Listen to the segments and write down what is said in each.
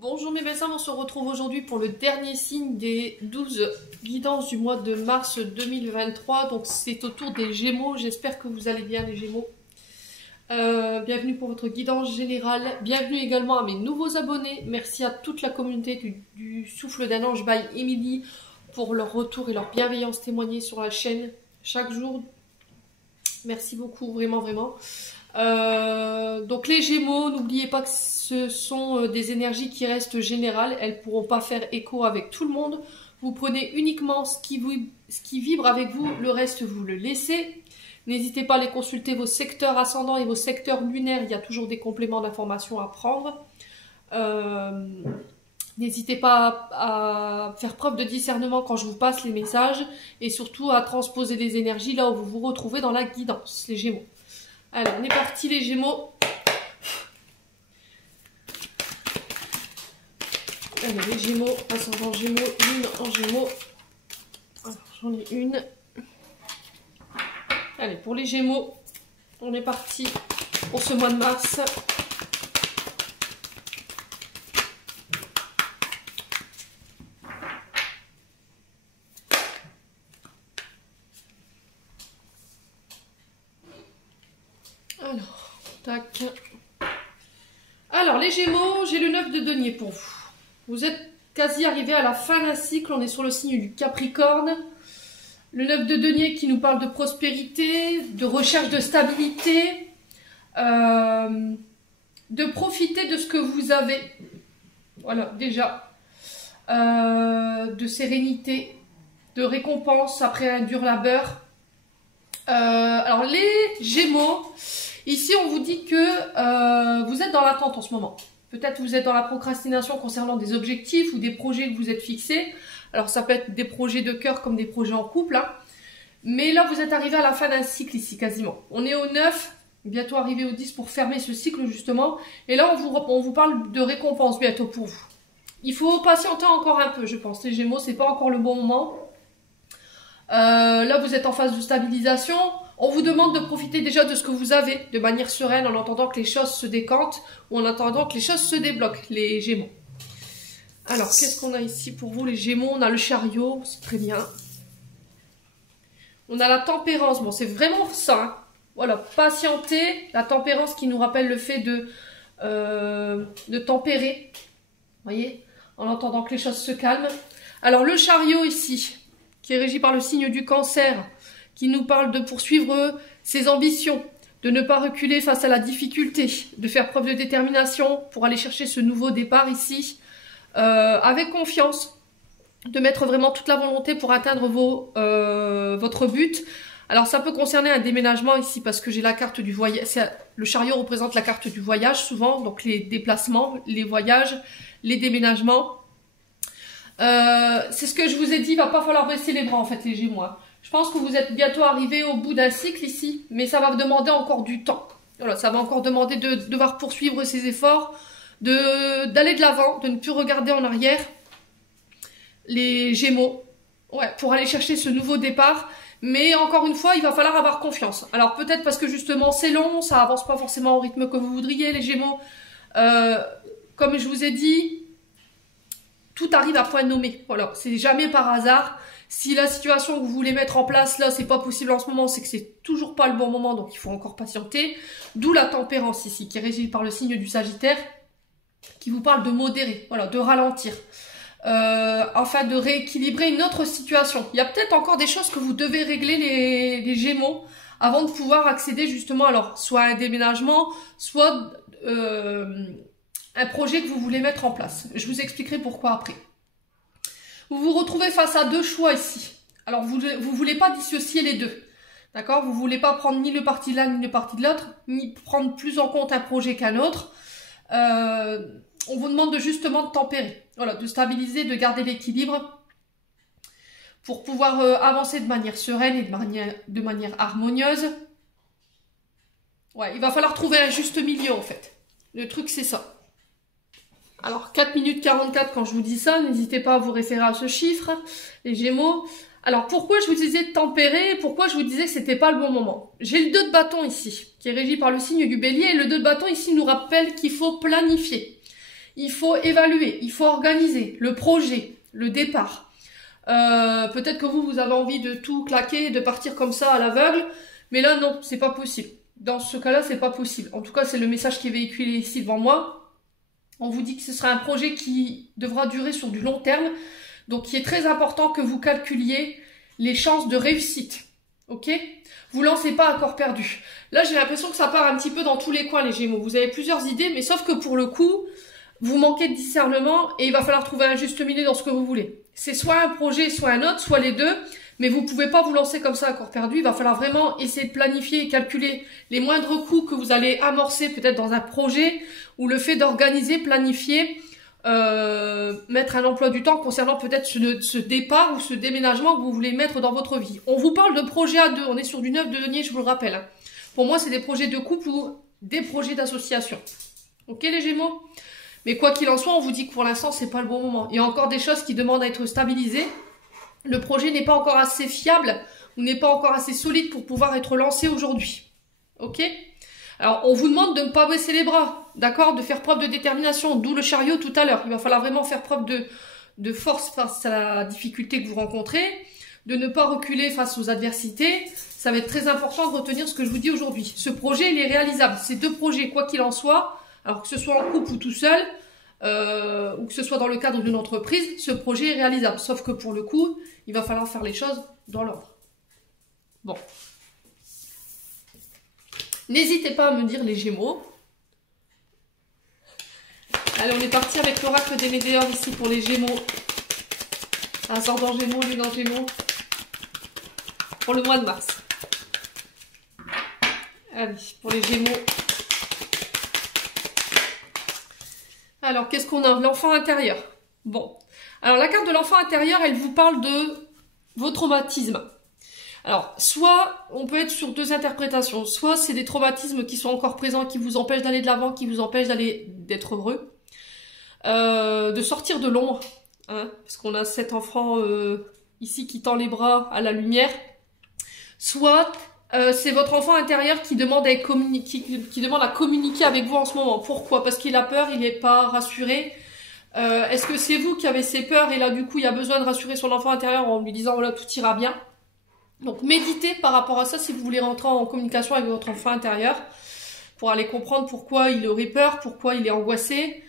Bonjour mes belles âmes, on se retrouve aujourd'hui pour le dernier signe des 12 guidances du mois de mars 2023. Donc c'est au tour des Gémeaux, j'espère que vous allez bien les Gémeaux. Bienvenue pour votre guidance générale, bienvenue également à mes nouveaux abonnés. Merci à toute la communauté du Souffle d'un Ange by Émilie pour leur retour et leur bienveillance témoignée sur la chaîne chaque jour. Merci beaucoup, vraiment, vraiment. Donc les Gémeaux, n'oubliez pas que ce sont des énergies qui restent générales, elles ne pourront pas faire écho avec tout le monde. Vous prenez uniquement ce qui vibre avec vous, le reste vous le laissez. N'hésitez pas à aller consulter vos secteurs ascendants et vos secteurs lunaires, il y a toujours des compléments d'informations à prendre. N'hésitez pas à faire preuve de discernement quand je vous passe les messages et surtout à transposer les énergies là où vous vous retrouvez dans la guidance, les Gémeaux. Alors, on est parti les Gémeaux. Alors, les Gémeaux, ascendant Gémeaux, lune en Gémeaux. Alors, j'en ai une. Allez, pour les Gémeaux, on est parti pour ce mois de mars. Alors, tac. Alors, les Gémeaux, j'ai le 9 de denier pour vous. Vous êtes quasi arrivé à la fin d'un cycle, on est sur le signe du Capricorne. Le 9 de denier qui nous parle de prospérité, de recherche de stabilité, de profiter de ce que vous avez. Voilà, déjà. De sérénité, de récompense après un dur labeur. Alors, les Gémeaux... Ici, on vous dit que vous êtes dans l'attente en ce moment. Peut-être vous êtes dans la procrastination concernant des objectifs ou des projets que vous êtes fixés. Alors, ça peut être des projets de cœur comme des projets en couple. Hein. Mais là, vous êtes arrivé à la fin d'un cycle ici, quasiment. On est au 9, bientôt arrivé au 10 pour fermer ce cycle, justement. Et là, on vous parle de récompense bientôt pour vous. Il faut patienter encore un peu, je pense. Les Gémeaux, c'est pas encore le bon moment. Là, vous êtes en phase de stabilisation. On vous demande de profiter déjà de ce que vous avez, de manière sereine, en attendant que les choses se décantent ou en attendant que les choses se débloquent, les Gémeaux. Alors, qu'est-ce qu'on a ici pour vous, les Gémeaux? On a le chariot, c'est très bien. On a la tempérance, bon, c'est vraiment ça. Hein. Voilà, patienter, la tempérance qui nous rappelle le fait de tempérer, vous voyez, en attendant que les choses se calment. Alors, le chariot ici, qui est régi par le signe du Cancer, qui nous parle de poursuivre ses ambitions, de ne pas reculer face à la difficulté, de faire preuve de détermination pour aller chercher ce nouveau départ ici, avec confiance, de mettre vraiment toute la volonté pour atteindre votre but. Alors ça peut concerner un déménagement ici parce que j'ai la carte du voyage, le chariot représente la carte du voyage souvent, donc les déplacements, les voyages, les déménagements. C'est ce que je vous ai dit, il va pas falloir baisser les bras en fait les Gémeaux. Je pense que vous êtes bientôt arrivé au bout d'un cycle ici, mais ça va vous demander encore du temps. Voilà, ça va encore demander de devoir poursuivre ses efforts, d'aller de l'avant, de ne plus regarder en arrière. Les Gémeaux, ouais, pour aller chercher ce nouveau départ. Mais encore une fois, il va falloir avoir confiance. Alors peut-être parce que justement c'est long, ça avance pas forcément au rythme que vous voudriez les Gémeaux. Comme je vous ai dit, tout arrive à point nommé. Voilà, c'est jamais par hasard. Si la situation que vous voulez mettre en place là, c'est pas possible en ce moment, c'est que c'est toujours pas le bon moment, donc il faut encore patienter. D'où la tempérance ici, qui est régie par le signe du Sagittaire, qui vous parle de modérer, voilà, de ralentir, afin de rééquilibrer une autre situation. Il y a peut-être encore des choses que vous devez régler les Gémeaux avant de pouvoir accéder justement, alors soit à un déménagement, soit un projet que vous voulez mettre en place. Je vous expliquerai pourquoi après. Vous vous retrouvez face à deux choix ici. Alors, vous ne voulez pas dissocier les deux. D'accord? Vous ne voulez pas prendre ni le parti de l'un ni le parti de l'autre, ni prendre plus en compte un projet qu'un autre. On vous demande justement de tempérer. Voilà, de stabiliser, de garder l'équilibre pour pouvoir avancer de manière sereine et de manière harmonieuse. Ouais, il va falloir trouver un juste milieu en fait. Le truc, c'est ça. Alors, 4 minutes 44 quand je vous dis ça, n'hésitez pas à vous référer à ce chiffre, les Gémeaux. Alors, pourquoi je vous disais de tempérer? Pourquoi je vous disais que c'était pas le bon moment? J'ai le 2 de bâton ici, qui est régi par le signe du Bélier, et le 2 de bâton ici nous rappelle qu'il faut planifier. Il faut évaluer, il faut organiser le projet, le départ. Peut-être que vous avez envie de tout claquer, de partir comme ça à l'aveugle, mais là non, c'est pas possible. Dans ce cas-là, c'est pas possible. En tout cas, c'est le message qui est véhiculé ici devant moi. On vous dit que ce sera un projet qui devra durer sur du long terme, donc il est très important que vous calculiez les chances de réussite. Ok? Vous lancez pas à corps perdu. Là, j'ai l'impression que ça part un petit peu dans tous les coins, les Gémeaux. Vous avez plusieurs idées, mais sauf que pour le coup, vous manquez de discernement et il va falloir trouver un juste milieu dans ce que vous voulez. C'est soit un projet, soit un autre, soit les deux, mais vous pouvez pas vous lancer comme ça à corps perdu. Il va falloir vraiment essayer de planifier et calculer les moindres coûts que vous allez amorcer peut-être dans un projet ou le fait d'organiser, planifier, mettre un emploi du temps concernant peut-être ce départ ou ce déménagement que vous voulez mettre dans votre vie. On vous parle de projets à deux, on est sur du 9 de denier, je vous le rappelle. Pour moi, c'est des projets de couple ou des projets d'association. Ok les Gémeaux? Mais quoi qu'il en soit, on vous dit que pour l'instant, c'est pas le bon moment. Il y a encore des choses qui demandent à être stabilisées. Le projet n'est pas encore assez fiable ou n'est pas encore assez solide pour pouvoir être lancé aujourd'hui. Ok? Alors, on vous demande de ne pas baisser les bras, d'accord? De faire preuve de détermination, d'où le chariot tout à l'heure. Il va falloir vraiment faire preuve de force face à la difficulté que vous rencontrez, de ne pas reculer face aux adversités. Ça va être très important de retenir ce que je vous dis aujourd'hui. Ce projet, il est réalisable. Ces deux projets, quoi qu'il en soit, alors que ce soit en couple ou tout seul, ou que ce soit dans le cadre d'une entreprise, ce projet est réalisable. Sauf que pour le coup, il va falloir faire les choses dans l'ordre. Bon. N'hésitez pas à me dire les Gémeaux. Allez, on est parti avec l'oracle des médieurs ici pour les Gémeaux. Ascendant Gémeaux, lune en Gémeaux. Pour le mois de mars. Allez, pour les Gémeaux. Alors, qu'est-ce qu'on a? L'enfant intérieur. Bon. Alors, la carte de l'enfant intérieur, elle vous parle de vos traumatismes. Alors, soit, on peut être sur deux interprétations. Soit, c'est des traumatismes qui sont encore présents, qui vous empêchent d'aller de l'avant, qui vous empêchent d'être heureux. De sortir de l'ombre. Hein, parce qu'on a cet enfant ici qui tend les bras à la lumière. Soit, c'est votre enfant intérieur qui demande qui demande à communiquer avec vous en ce moment. Pourquoi? Parce qu'il a peur, il n'est pas rassuré. Est-ce que c'est vous qui avez ces peurs et là du coup il y a besoin de rassurer son enfant intérieur en lui disant voilà tout ira bien. Donc méditez par rapport à ça si vous voulez rentrer en communication avec votre enfant intérieur pour aller comprendre pourquoi il aurait peur, pourquoi il est angoissé,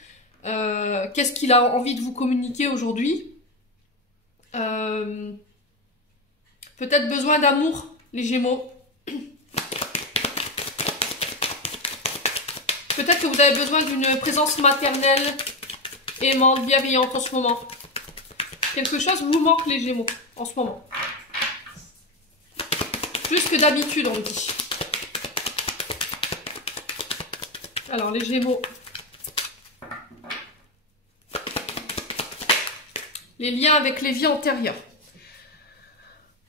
qu'est-ce qu'il a envie de vous communiquer aujourd'hui. Peut-être besoin d'amour, les Gémeaux. Peut-être que vous avez besoin d'une présence maternelle, aimante, bienveillante en ce moment. Quelque chose vous manque, les Gémeaux, en ce moment. Plus que d'habitude, on dit. Alors, les Gémeaux. Les liens avec les vies antérieures.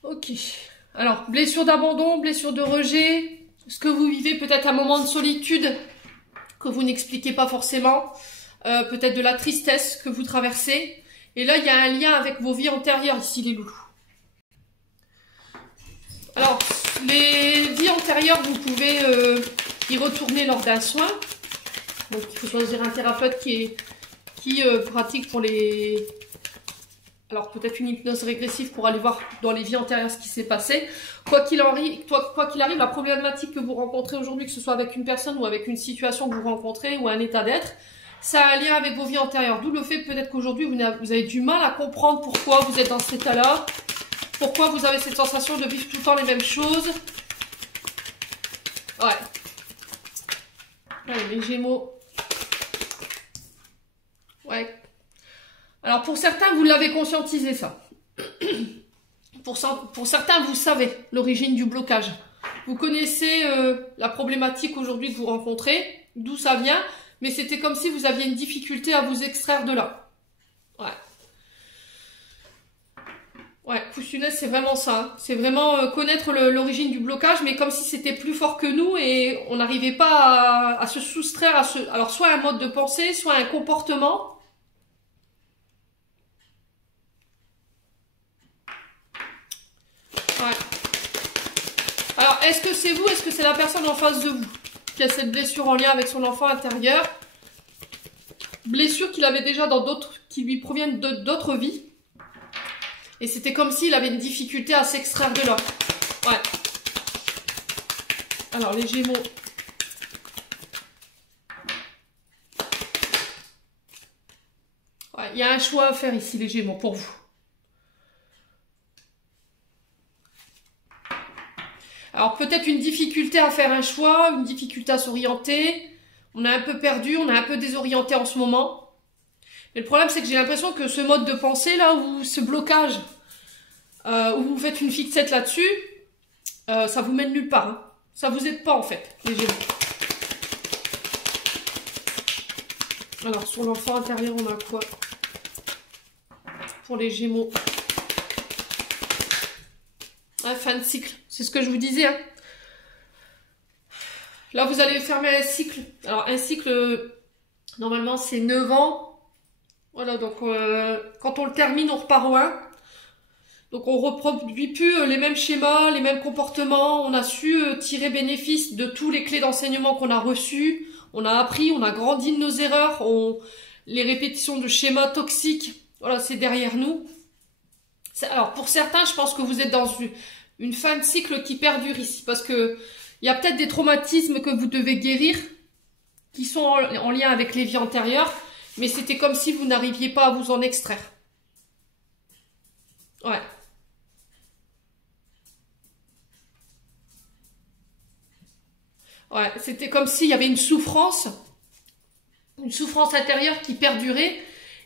Ok. Alors, blessure d'abandon, blessure de rejet. Ce que vous vivez, peut-être un moment de solitude que vous n'expliquez pas forcément. Peut-être de la tristesse que vous traversez. Et là, il y a un lien avec vos vies antérieures, ici, les loulous. Alors, les vies antérieures, vous pouvez y retourner lors d'un soin. Donc, il faut choisir un thérapeute qui pratique pour les... Alors, peut-être une hypnose régressive pour aller voir dans les vies antérieures ce qui s'est passé. Quoi qu'il arrive, la problématique que vous rencontrez aujourd'hui, que ce soit avec une personne ou avec une situation que vous rencontrez ou un état d'être, ça a un lien avec vos vies antérieures. D'où le fait peut-être qu'aujourd'hui, vous avez du mal à comprendre pourquoi vous êtes dans cet état-là. Pourquoi vous avez cette sensation de vivre tout le temps les mêmes choses. Ouais. Allez, les Gémeaux. Ouais. Alors, pour certains, vous l'avez conscientisé, ça. Pour certains, vous savez l'origine du blocage. Vous connaissez la problématique aujourd'hui que vous rencontrez, d'où ça vient, mais c'était comme si vous aviez une difficulté à vous extraire de là. Ouais. Ouais, Poussunès, c'est vraiment ça. Hein. C'est vraiment connaître l'origine du blocage, mais comme si c'était plus fort que nous et on n'arrivait pas à se soustraire à ce... Alors, soit un mode de pensée, soit un comportement. Ouais. Alors, est-ce que c'est vous, est-ce que c'est la personne en face de vous qui a cette blessure en lien avec son enfant intérieur? blessures qu'il avait déjà dans d'autres, qui lui proviennent d'autres vies. Et c'était comme s'il avait une difficulté à s'extraire de là. Ouais. Alors, les Gémeaux. Ouais, il y a un choix à faire ici, les Gémeaux, pour vous. Alors, peut-être une difficulté à faire un choix, une difficulté à s'orienter. On est un peu perdu, on est un peu désorienté en ce moment. Mais le problème, c'est que j'ai l'impression que ce mode de pensée, là, ou ce blocage, où vous faites une fixette là-dessus, ça vous mène nulle part. Hein. Ça vous aide pas, en fait, les Gémeaux. Alors, sur l'enfant intérieur, on a quoi pour les Gémeaux? Ah, fin de cycle, c'est ce que je vous disais. Hein. Là, vous allez fermer un cycle. Alors, un cycle, normalement, c'est 9 ans. Voilà, donc, quand on le termine, on repart au 1. Donc, on ne reproduit plus les mêmes schémas, les mêmes comportements. On a su tirer bénéfice de tous les clés d'enseignement qu'on a reçus. On a appris, on a grandi de nos erreurs. Les répétitions de schémas toxiques, voilà, c'est derrière nous. Alors, pour certains, je pense que vous êtes dans une fin de cycle qui perdure ici. Parce que il y a peut-être des traumatismes que vous devez guérir, qui sont en lien avec les vies antérieures. Mais c'était comme si vous n'arriviez pas à vous en extraire. Ouais. Ouais, c'était comme s'il y avait une souffrance intérieure qui perdurait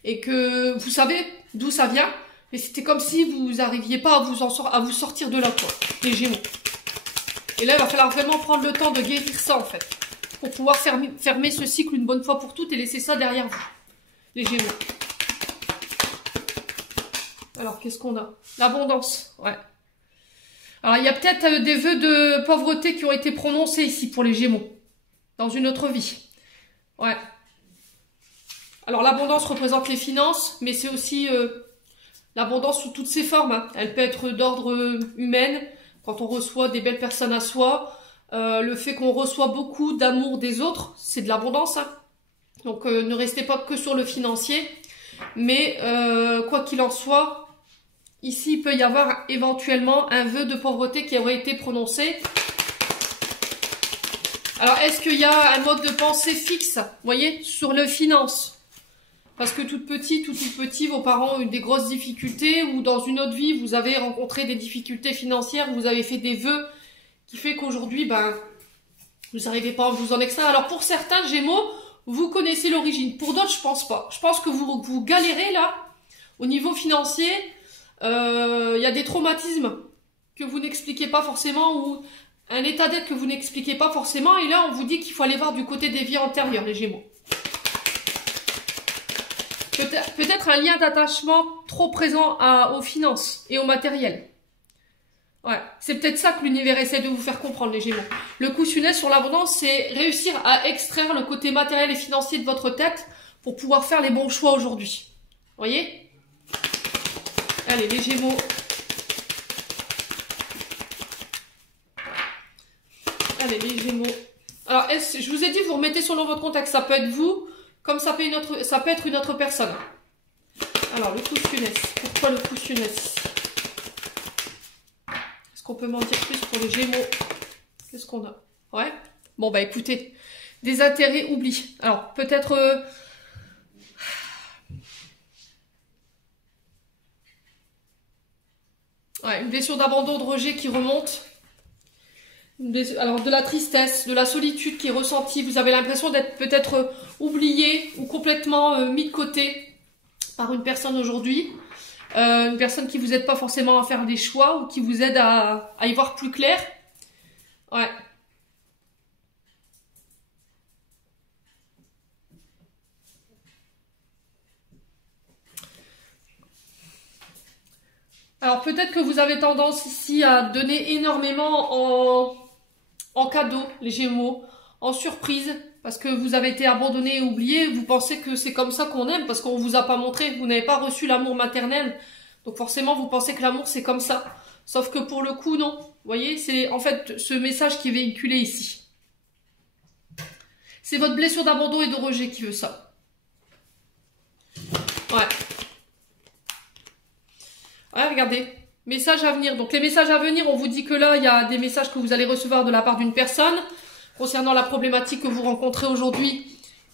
et que vous savez d'où ça vient, mais c'était comme si vous n'arriviez pas à vous sortir de là, quoi, les Gémeaux. Et là, il va falloir vraiment prendre le temps de guérir ça, en fait, pour pouvoir fermer ce cycle une bonne fois pour toutes et laisser ça derrière vous, les Gémeaux. Alors, qu'est-ce qu'on a? L'abondance, ouais. Alors, il y a peut-être des vœux de pauvreté qui ont été prononcés ici pour les Gémeaux, dans une autre vie. Ouais. Alors, l'abondance représente les finances, mais c'est aussi l'abondance sous toutes ses formes. Hein. Elle peut être d'ordre humain, quand on reçoit des belles personnes à soi. Le fait qu'on reçoit beaucoup d'amour des autres, c'est de l'abondance. Hein. Donc, ne restez pas que sur le financier. Mais, quoi qu'il en soit... Ici, il peut y avoir éventuellement un vœu de pauvreté qui aurait été prononcé. Alors, est-ce qu'il y a un mode de pensée fixe, vous voyez, sur les finances? Parce que toute petite ou tout petit, vos parents ont eu des grosses difficultés ou dans une autre vie, vous avez rencontré des difficultés financières, vous avez fait des vœux qui fait qu'aujourd'hui, ben, vous n'arrivez pas à vous en extraire. Alors, pour certains Gémeaux, vous connaissez l'origine. Pour d'autres, je pense pas. Je pense que vous galérez là, au niveau financier. Il y a des traumatismes que vous n'expliquez pas forcément ou un état d'être que vous n'expliquez pas forcément et là on vous dit qu'il faut aller voir du côté des vies antérieures, les Gémeaux. Peut-être un lien d'attachement trop présent aux finances et au matériel. Ouais, c'est peut-être ça que l'univers essaie de vous faire comprendre, les Gémeaux. Le coup funeste sur l'abondance, c'est réussir à extraire le côté matériel et financier de votre tête pour pouvoir faire les bons choix aujourd'hui. Voyez ? Allez, les Gémeaux. Allez, les Gémeaux. Alors, je vous ai dit, vous remettez sur votre contact. Ça peut être vous, comme ça peut être une autre personne. Alors, le coup funeste. Pourquoi le coup funeste? Est-ce qu'on peut m'en dire plus pour les Gémeaux? Qu'est-ce qu'on a? Ouais. Bon, bah écoutez, des intérêts oublis. Alors, peut-être... Ouais, une blessure d'abandon, de rejet qui remonte. Alors, de la tristesse, de la solitude qui est ressentie. Vous avez l'impression d'être peut-être oublié ou complètement mis de côté par une personne aujourd'hui. Une personne qui vous aide pas forcément à faire des choix ou qui vous aide à y voir plus clair. Ouais. Alors peut-être que vous avez tendance ici à donner énormément en cadeau, les Gémeaux, en surprise, parce que vous avez été abandonné et oublié, vous pensez que c'est comme ça qu'on aime, parce qu'on vous a pas montré, vous n'avez pas reçu l'amour maternel, donc forcément vous pensez que l'amour c'est comme ça, sauf que pour le coup non, vous voyez, c'est en fait ce message qui est véhiculé ici. C'est votre blessure d'abandon et de rejet qui veut ça. Ouais. Ouais, regardez. Messages à venir. Donc les messages à venir, on vous dit que là, il y a des messages que vous allez recevoir de la part d'une personne concernant la problématique que vous rencontrez aujourd'hui.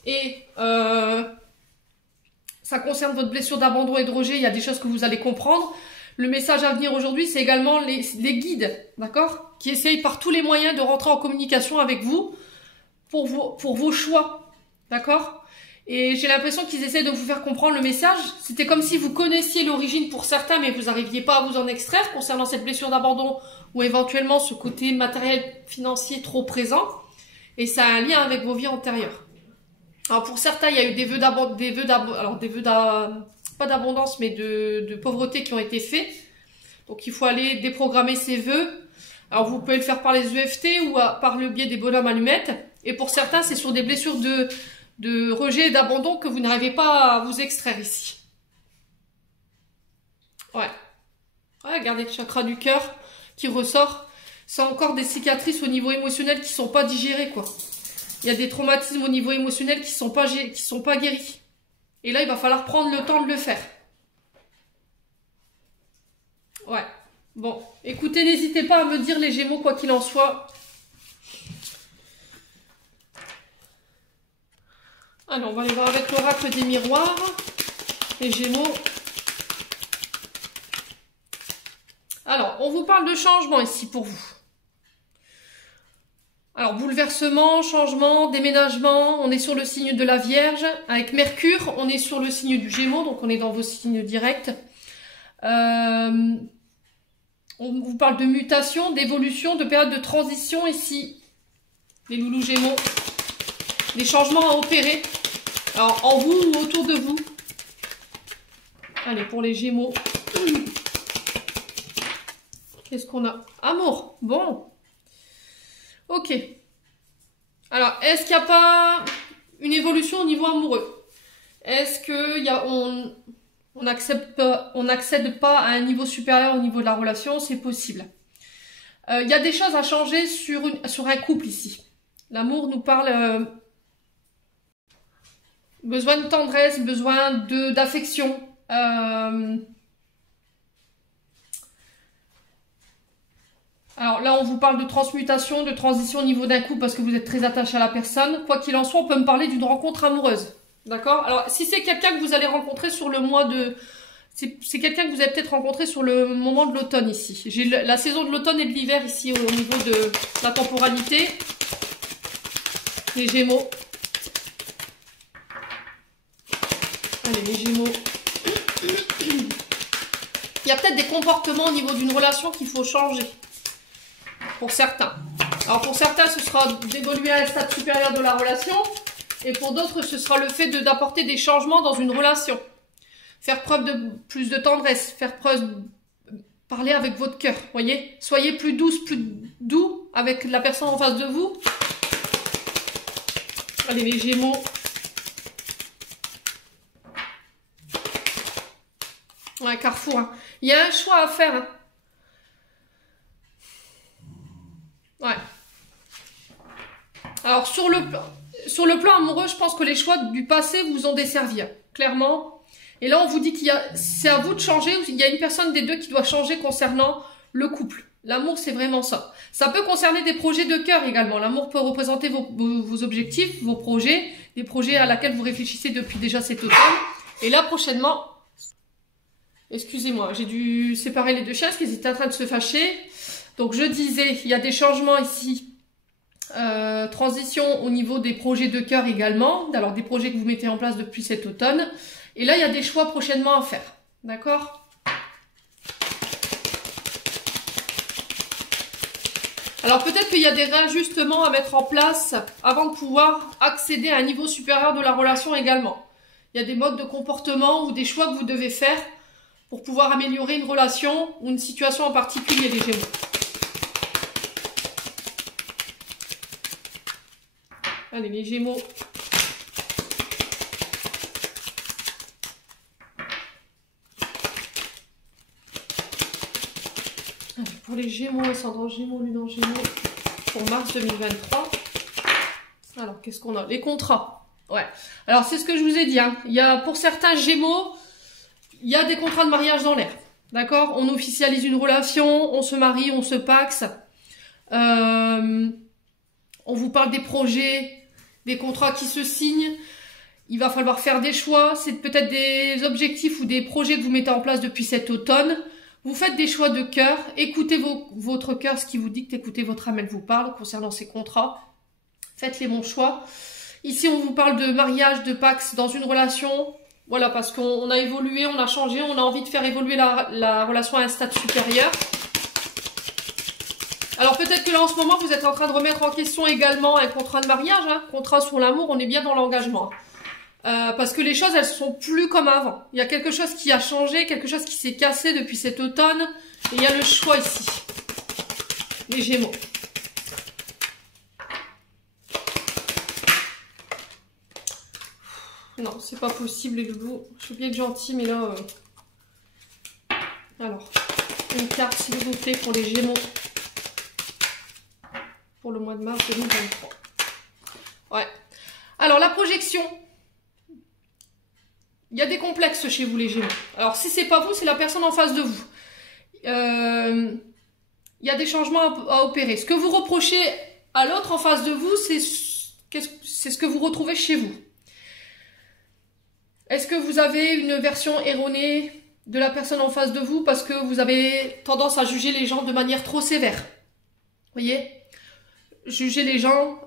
Et ça concerne votre blessure d'abandon et de rejet. Il y a des choses que vous allez comprendre. Le message à venir aujourd'hui, c'est également les guides, d'accord, qui essayent par tous les moyens de rentrer en communication avec vous pour vos choix, d'accord. Et j'ai l'impression qu'ils essaient de vous faire comprendre le message. C'était comme si vous connaissiez l'origine pour certains, mais vous n'arriviez pas à vous en extraire concernant cette blessure d'abandon ou éventuellement ce côté matériel financier trop présent. Et ça a un lien avec vos vies antérieures. Alors pour certains, il y a eu des vœux pas d'abondance, mais de pauvreté qui ont été faits. Donc il faut aller déprogrammer ces vœux. Alors vous pouvez le faire par les EFT ou par le biais des bonhommes allumettes. Et pour certains, c'est sur des blessures de rejet et d'abandon que vous n'arrivez pas à vous extraire ici. Ouais. Ouais, regardez le chakra du cœur qui ressort. C'est encore des cicatrices au niveau émotionnel qui sont pas digérées, quoi. Il y a des traumatismes au niveau émotionnel qui sont pas guéris. Et là, il va falloir prendre le temps de le faire. Ouais. Bon, écoutez, n'hésitez pas à me dire les Gémeaux, quoi qu'il en soit. Alors, on va aller voir avec l'oracle des miroirs. Les Gémeaux. Alors, on vous parle de changement ici pour vous. Alors, bouleversement, changement, déménagement, on est sur le signe de la Vierge. Avec Mercure, on est sur le signe du Gémeaux, donc on est dans vos signes directs. On vous parle de mutation, d'évolution, de période de transition ici. Les loulous Gémeaux. Des changements à opérer. Alors, en vous ou autour de vous. Allez, pour les Gémeaux. Qu'est-ce qu'on a? Amour. Bon. Ok. Alors, est-ce qu'il n'y a pas une évolution au niveau amoureux? Est-ce qu'on n'accède pas à un niveau supérieur au niveau de la relation? C'est possible. Il y a des choses à changer sur un couple ici. L'amour nous parle besoin de tendresse, besoin d'affection. Alors là, on vous parle de transmutation, de transition au niveau d'un couple parce que vous êtes très attaché à la personne. Quoi qu'il en soit, on peut me parler d'une rencontre amoureuse. D'accord? Alors, si c'est quelqu'un que vous allez rencontrer sur le mois de... C'est quelqu'un que vous avez peut-être rencontré sur le moment de l'automne ici. J'ai la saison de l'automne et de l'hiver ici au niveau de la temporalité. Les Gémeaux. Allez, les Gémeaux. Il y a peut-être des comportements au niveau d'une relation qu'il faut changer. Pour certains. Alors pour certains, ce sera d'évoluer à un stade supérieur de la relation. Et pour d'autres, ce sera le fait d'apporter des changements dans une relation. Faire preuve de plus de tendresse. Faire preuve... Parler avec votre cœur, voyez. Soyez plus douce, plus doux avec la personne en face de vous. Allez, les Gémeaux. Ouais, Carrefour. Hein. Il y a un choix à faire. Hein. Ouais. Alors, sur le plan amoureux, je pense que les choix du passé vous ont desservi, hein, clairement. Et là, on vous dit c'est à vous de changer. Il y a une personne des deux qui doit changer concernant le couple. L'amour, c'est vraiment ça. Ça peut concerner des projets de cœur également. L'amour peut représenter vos objectifs, vos projets, des projets à laquelle vous réfléchissez depuis déjà cet automne. Et là, prochainement... Excusez-moi, j'ai dû séparer les deux chaises qui étaient en train de se fâcher. Donc je disais, il y a des changements ici. Transition au niveau des projets de cœur également. Alors des projets que vous mettez en place depuis cet automne. Et là, il y a des choix prochainement à faire. D'accord? Alors peut-être qu'il y a des réajustements à mettre en place avant de pouvoir accéder à un niveau supérieur de la relation également. Il y a des modes de comportement ou des choix que vous devez faire pour pouvoir améliorer une relation ou une situation en particulier, les Gémeaux. Allez, les Gémeaux. Allez, pour les Gémeaux, ascendant Gémeaux, lune en Gémeaux, pour mars 2023. Alors, qu'est-ce qu'on a? Les contrats. Ouais. Alors, c'est ce que je vous ai dit, hein. Il y a, pour certains Gémeaux, il y a des contrats de mariage dans l'air. D'accord? On officialise une relation, on se marie, on se paxe. On vous parle des projets, des contrats qui se signent. Il va falloir faire des choix. C'est peut-être des objectifs ou des projets que vous mettez en place depuis cet automne. Vous faites des choix de cœur. Écoutez votre cœur, ce qui vous dicte. Écoutez votre âme, elle vous parle concernant ces contrats. Faites les bons choix. Ici, on vous parle de mariage, de pax dans une relation. Voilà, parce qu'on a évolué, on a changé, on a envie de faire évoluer la relation à un stade supérieur. Alors peut-être que là, en ce moment, vous êtes en train de remettre en question également un contrat de mariage. Hein. Contrat sur l'amour, on est bien dans l'engagement. Parce que les choses, elles sont plus comme avant. Il y a quelque chose qui a changé, quelque chose qui s'est cassé depuis cet automne. Et il y a le choix ici. Les Gémeaux. Non, c'est pas possible les loulous. Je suis bien gentil, mais là... Alors, une carte s'il vous plaît pour les Gémeaux. Pour le mois de mars 2023. Ouais. Alors, la projection. Il y a des complexes chez vous les Gémeaux. Alors, si c'est pas vous, c'est la personne en face de vous. Il y a des changements à opérer. Ce que vous reprochez à l'autre en face de vous, c'est ce que vous retrouvez chez vous. Est-ce que vous avez une version erronée de la personne en face de vous parce que vous avez tendance à juger les gens de manière trop sévère? Vous voyez? Juger les gens,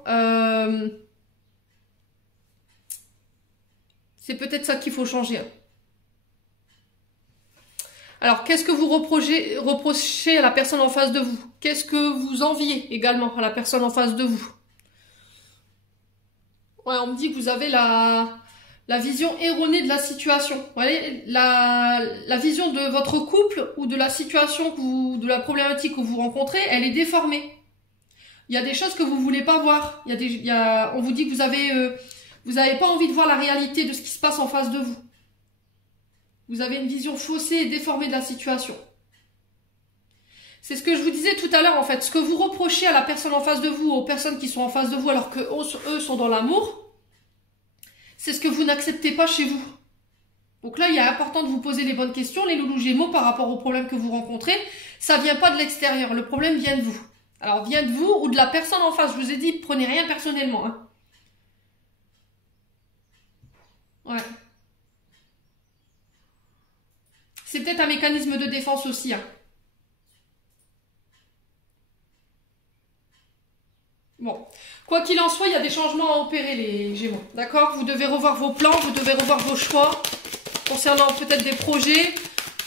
c'est peut-être ça qu'il faut changer. Alors, qu'est-ce que vous reprochez à la personne en face de vous? Qu'est-ce que vous enviez également à la personne en face de vous? Ouais, on me dit que vous avez la vision erronée de la situation. Vous voyez, la vision de votre couple ou de la situation, de la problématique que vous rencontrez, elle est déformée. Il y a des choses que vous voulez pas voir. On vous dit que vous avez pas envie de voir la réalité de ce qui se passe en face de vous. Vous avez une vision faussée et déformée de la situation. C'est ce que je vous disais tout à l'heure en fait. Ce que vous reprochez à la personne en face de vous, aux personnes qui sont en face de vous alors que eux sont dans l'amour, c'est ce que vous n'acceptez pas chez vous. Donc là, il est important de vous poser les bonnes questions, les loulous Gémeaux, par rapport aux problèmes que vous rencontrez. Ça vient pas de l'extérieur, le problème vient de vous. Alors, vient de vous ou de la personne en face. Je vous ai dit, prenez rien personnellement. Hein. Ouais. C'est peut-être un mécanisme de défense aussi. Hein. Bon. Quoi qu'il en soit, il y a des changements à opérer, les Gémeaux. D'accord? Vous devez revoir vos plans, vous devez revoir vos choix concernant peut-être des projets.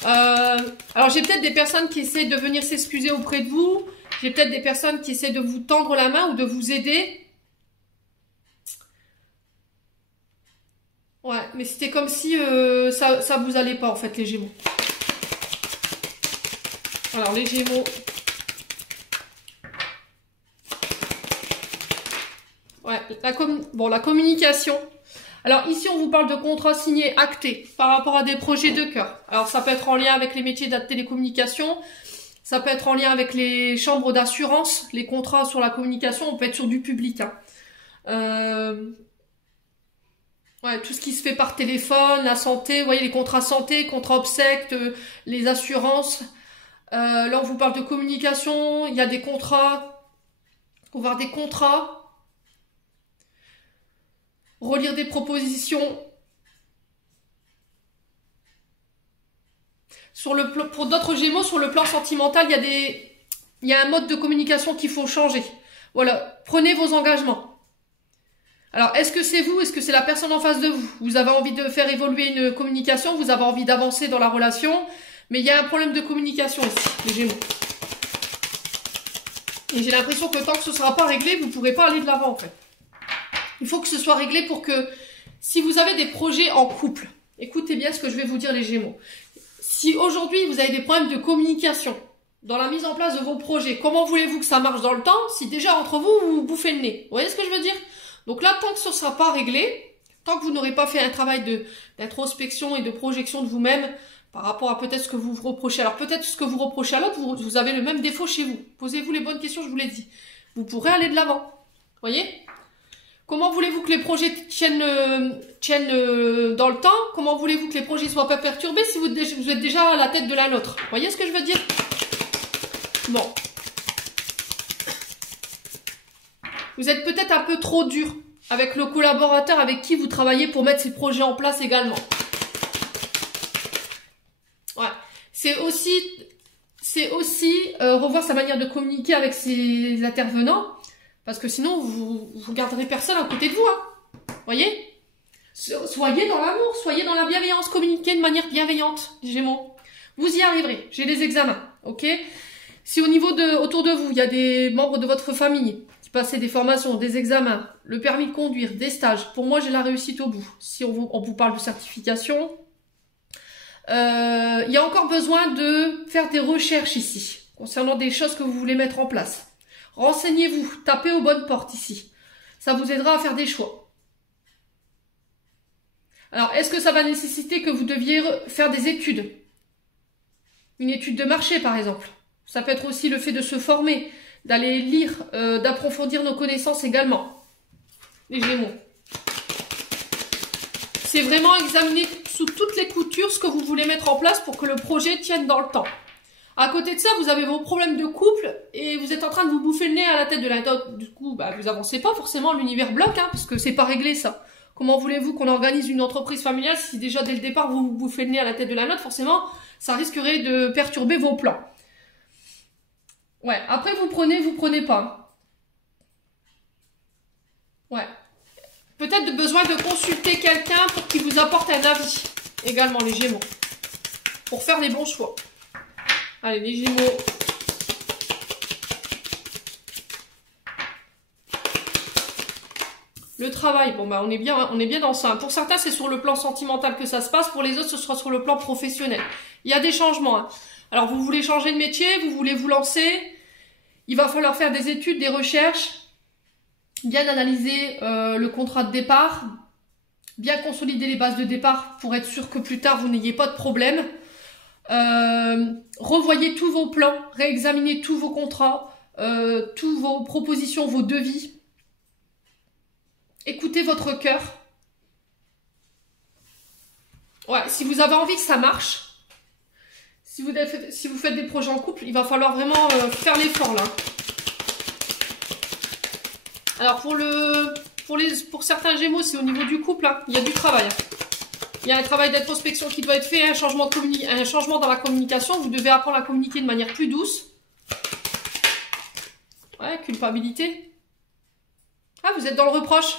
Alors, j'ai peut-être des personnes qui essaient de venir s'excuser auprès de vous. J'ai peut-être des personnes qui essaient de vous tendre la main ou de vous aider. Ouais, mais c'était comme si ça vous allait pas, en fait, les Gémeaux. Alors, les Gémeaux... Ouais, la communication. Alors, ici, on vous parle de contrats signés, actés, par rapport à des projets de cœur. Alors, ça peut être en lien avec les métiers de la télécommunication. Ça peut être en lien avec les chambres d'assurance, les contrats sur la communication, on peut être sur du public. Hein. Ouais, tout ce qui se fait par téléphone, la santé, vous voyez les contrats santé, contrats obsèques, les assurances. Là, on vous parle de communication, il y a des contrats, on va voir des contrats, relire des propositions. Pour d'autres Gémeaux, sur le plan sentimental, il y a un mode de communication qu'il faut changer. Voilà, prenez vos engagements. Alors, est-ce que c'est vous? Est-ce que c'est la personne en face de vous? Vous avez envie de faire évoluer une communication, vous avez envie d'avancer dans la relation, mais il y a un problème de communication ici, les Gémeaux. Et j'ai l'impression que tant que ce ne sera pas réglé, vous ne pourrez pas aller de l'avant, en fait. Il faut que ce soit réglé pour que, si vous avez des projets en couple, écoutez bien ce que je vais vous dire, les Gémeaux. Si aujourd'hui, vous avez des problèmes de communication dans la mise en place de vos projets, comment voulez-vous que ça marche dans le temps si déjà entre vous, vous bouffez le nez? Vous voyez ce que je veux dire? Donc là, tant que ce ne sera pas réglé, tant que vous n'aurez pas fait un travail d'introspection et de projection de vous-même par rapport à peut-être ce que vous vous reprochez. Alors peut-être ce que vous reprochez à l'autre, vous avez le même défaut chez vous. Posez-vous les bonnes questions, je vous l'ai dit. Vous pourrez aller de l'avant. Vous voyez? Comment voulez-vous que les projets tiennent dans le temps? Comment voulez-vous que les projets soient pas perturbés si vous êtes déjà à la tête de la nôtre? Vous voyez ce que je veux dire? Bon. Vous êtes peut-être un peu trop dur avec le collaborateur avec qui vous travaillez pour mettre ces projets en place également. Ouais. C'est aussi revoir sa manière de communiquer avec ses intervenants, parce que sinon vous garderez personne à côté de vous. Hein. Voyez? Soyez dans l'amour, soyez dans la bienveillance, communiquez de manière bienveillante, les Gémeaux. Vous y arriverez. J'ai les examens, ok? Si autour de vous, il y a des membres de votre famille qui passaient des formations, des examens, le permis de conduire, des stages, pour moi j'ai la réussite au bout. Si on vous parle de certification, il y a encore besoin de faire des recherches ici, concernant des choses que vous voulez mettre en place. Renseignez-vous, tapez aux bonnes portes ici. Ça vous aidera à faire des choix. Alors, est-ce que ça va nécessiter que vous deviez faire des études? Une étude de marché, par exemple. Ça peut être aussi le fait de se former, d'aller lire, d'approfondir nos connaissances également. Les Gémeaux. C'est vraiment examiner sous toutes les coutures ce que vous voulez mettre en place pour que le projet tienne dans le temps. À côté de ça, vous avez vos problèmes de couple et vous êtes en train de vous bouffer le nez à la tête de la dot. Du coup, vous avancez pas forcément, l'univers bloque, hein, parce que c'est pas réglé ça. Comment voulez-vous qu'on organise une entreprise familiale si déjà dès le départ vous vous bouffez le nez à la tête de la nôtre? Forcément, ça risquerait de perturber vos plans. Ouais, après vous prenez pas. Ouais. Peut-être besoin de consulter quelqu'un pour qu'il vous apporte un avis. Également les Gémeaux. Pour faire les bons choix. Allez les Gémeaux. Le travail, bon on est bien dans ça. Pour certains c'est sur le plan sentimental que ça se passe, pour les autres ce sera sur le plan professionnel. Il y a des changements. Hein. Alors vous voulez changer de métier, vous voulez vous lancer, il va falloir faire des études, des recherches, bien analyser le contrat de départ, bien consolider les bases de départ pour être sûr que plus tard vous n'ayez pas de problème. Revoyez tous vos plans, réexaminez tous vos contrats, toutes vos propositions, vos devis. Écoutez votre cœur. Ouais, si vous avez envie que ça marche, si vous faites des projets en couple, il va falloir vraiment faire l'effort là. Alors pour certains Gémeaux, c'est au niveau du couple, hein, il y a du travail. Il y a un travail d'introspection qui doit être fait, un changement dans la communication. Vous devez apprendre à communiquer de manière plus douce. Ouais, culpabilité. Ah, vous êtes dans le reproche.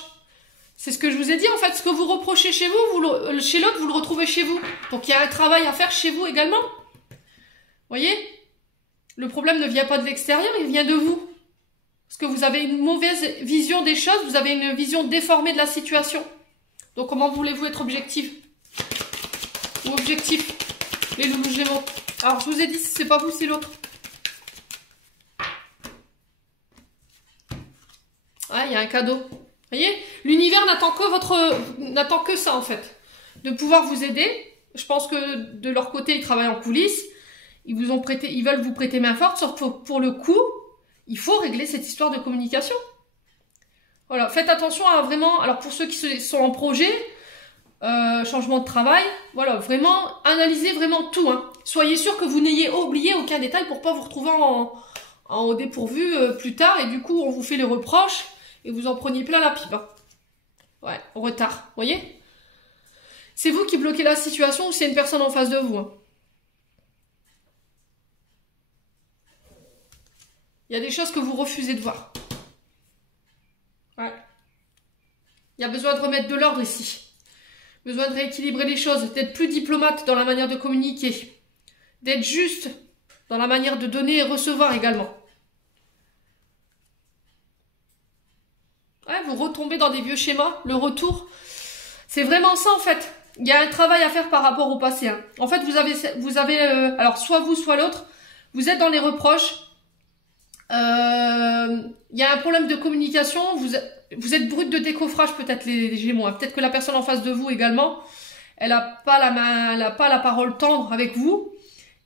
C'est ce que je vous ai dit en fait. Ce que vous reprochez chez vous, chez l'autre, vous le retrouvez chez vous. Donc il y a un travail à faire chez vous également. Voyez? Le problème ne vient pas de l'extérieur, il vient de vous. Parce que vous avez une mauvaise vision des choses, vous avez une vision déformée de la situation. Donc comment voulez-vous être objectif? Ou objectif, les loulous Gémeaux? Alors je vous ai dit, c'est pas vous, c'est l'autre. Ouais, il y a un cadeau. Voyez? L'univers n'attend que ça en fait. De pouvoir vous aider. Je pense que de leur côté, ils travaillent en coulisses. Ils veulent vous prêter main forte, sauf pour le coup, il faut régler cette histoire de communication. Voilà, faites attention à vraiment, alors pour ceux qui sont en projet, changement de travail, voilà, vraiment, analysez vraiment tout. Hein. Soyez sûr que vous n'ayez oublié aucun détail pour pas vous retrouver au dépourvu plus tard, et du coup, on vous fait les reproches, et vous en preniez plein la pipe. Hein. Ouais, au retard, voyez? C'est vous qui bloquez la situation ou c'est une personne en face de vous. Hein. Il y a des choses que vous refusez de voir. Ouais. Il y a besoin de remettre de l'ordre ici. Besoin de rééquilibrer les choses, d'être plus diplomate dans la manière de communiquer. D'être juste dans la manière de donner et recevoir également. Ouais, vous retombez dans des vieux schémas, le retour. C'est vraiment ça en fait. Il y a un travail à faire par rapport au passé. Hein. En fait, vous avez alors soit vous, soit l'autre, vous êtes dans les reproches. Il y a un problème de communication, vous êtes brut de décoffrage peut-être les Gémeaux, hein. Peut-être que la personne en face de vous également, elle a pas la parole tendre avec vous,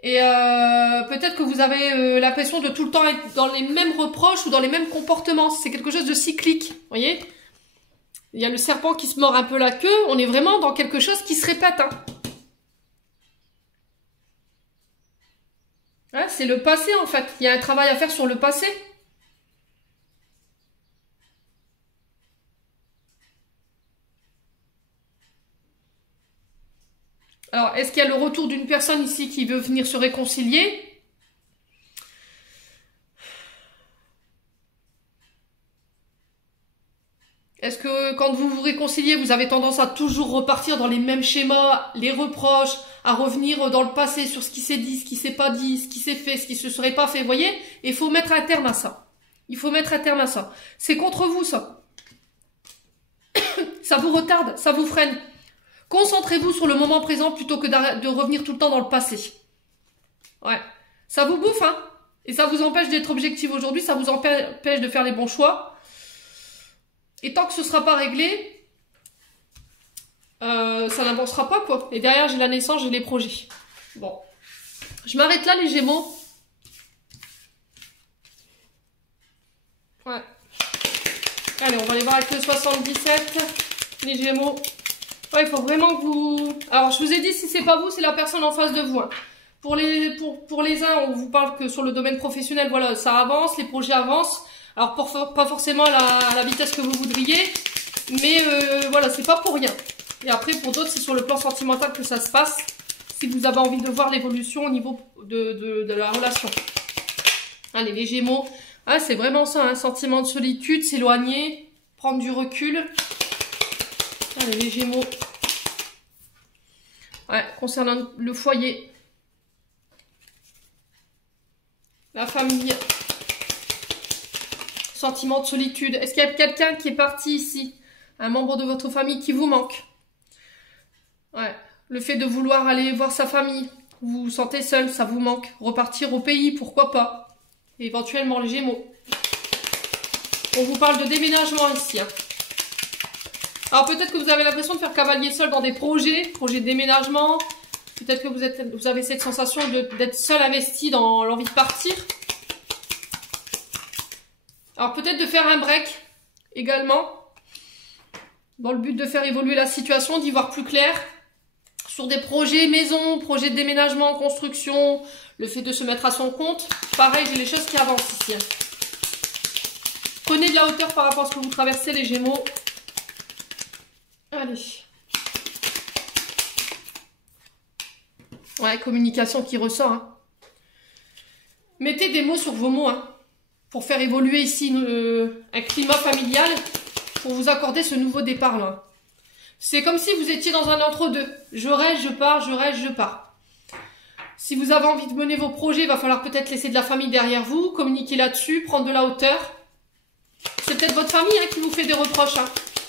et peut-être que vous avez l'impression de tout le temps être dans les mêmes reproches ou dans les mêmes comportements, c'est quelque chose de cyclique, voyez? Il y a le serpent qui se mord un peu la queue. On est vraiment dans quelque chose qui se répète. Hein. Ouais, c'est le passé en fait. Il y a un travail à faire sur le passé. Alors, est-ce qu'il y a le retour d'une personne ici qui veut venir se réconcilier? Est-ce que quand vous vous réconciliez, vous avez tendance à toujours repartir dans les mêmes schémas, les reproches, à revenir dans le passé sur ce qui s'est dit, ce qui s'est pas dit, ce qui s'est fait, ce qui se serait pas fait, vous voyez? Et il faut mettre un terme à ça. Il faut mettre un terme à ça. C'est contre vous, ça. Ça vous retarde, ça vous freine. Concentrez-vous sur le moment présent plutôt que de revenir tout le temps dans le passé. Ouais. Ça vous bouffe, hein? Et ça vous empêche d'être objectif aujourd'hui, ça vous empêche de faire les bons choix. Et tant que ce ne sera pas réglé, ça n'avancera pas, quoi. Et derrière, j'ai la naissance, j'ai les projets. Bon. Je m'arrête là, les Gémeaux. Ouais. Allez, on va aller voir avec le 77, les Gémeaux. Ouais, il faut vraiment que vous... Alors, je vous ai dit, si c'est pas vous, c'est la personne en face de vous. Hein. Pour les uns, on vous parle que sur le domaine professionnel, voilà, ça avance, les projets avancent. Alors, pas forcément à la vitesse que vous voudriez, mais voilà, c'est pas pour rien. Et après, pour d'autres, c'est sur le plan sentimental que ça se passe, si vous avez envie de voir l'évolution au niveau de la relation. Allez, les Gémeaux, ah, c'est vraiment ça, un hein, sentiment de solitude, s'éloigner, prendre du recul. Allez, les Gémeaux. Ouais, concernant le foyer, la famille... Sentiment de solitude. Est-ce qu'il y a quelqu'un qui est parti ici? Un membre de votre famille qui vous manque? Ouais. Le fait de vouloir aller voir sa famille. Vous vous sentez seul, ça vous manque. Repartir au pays, pourquoi pas? Et éventuellement les Gémeaux. On vous parle de déménagement ici. Hein. Alors peut-être que vous avez l'impression de faire cavalier seul dans des projets de déménagement. Peut-être que vous avez cette sensation d'être seul investi dans l'envie de partir. Alors peut-être de faire un break également, dans le but de faire évoluer la situation, d'y voir plus clair, sur des projets maison, projets de déménagement, construction, le fait de se mettre à son compte. Pareil, j'ai les choses qui avancent ici. Prenez de la hauteur par rapport à ce que vous traversez, les Gémeaux. Allez. Ouais, communication qui ressort. Hein. Mettez des mots sur vos mots, hein. Pour faire évoluer ici un climat familial, pour vous accorder ce nouveau départ là. C'est comme si vous étiez dans un entre-deux. Je reste, je pars, je reste, je pars. Si vous avez envie de mener vos projets, il va falloir peut-être laisser de la famille derrière vous, communiquer là-dessus, prendre de la hauteur. C'est peut-être votre famille hein, qui vous fait des reproches, hein,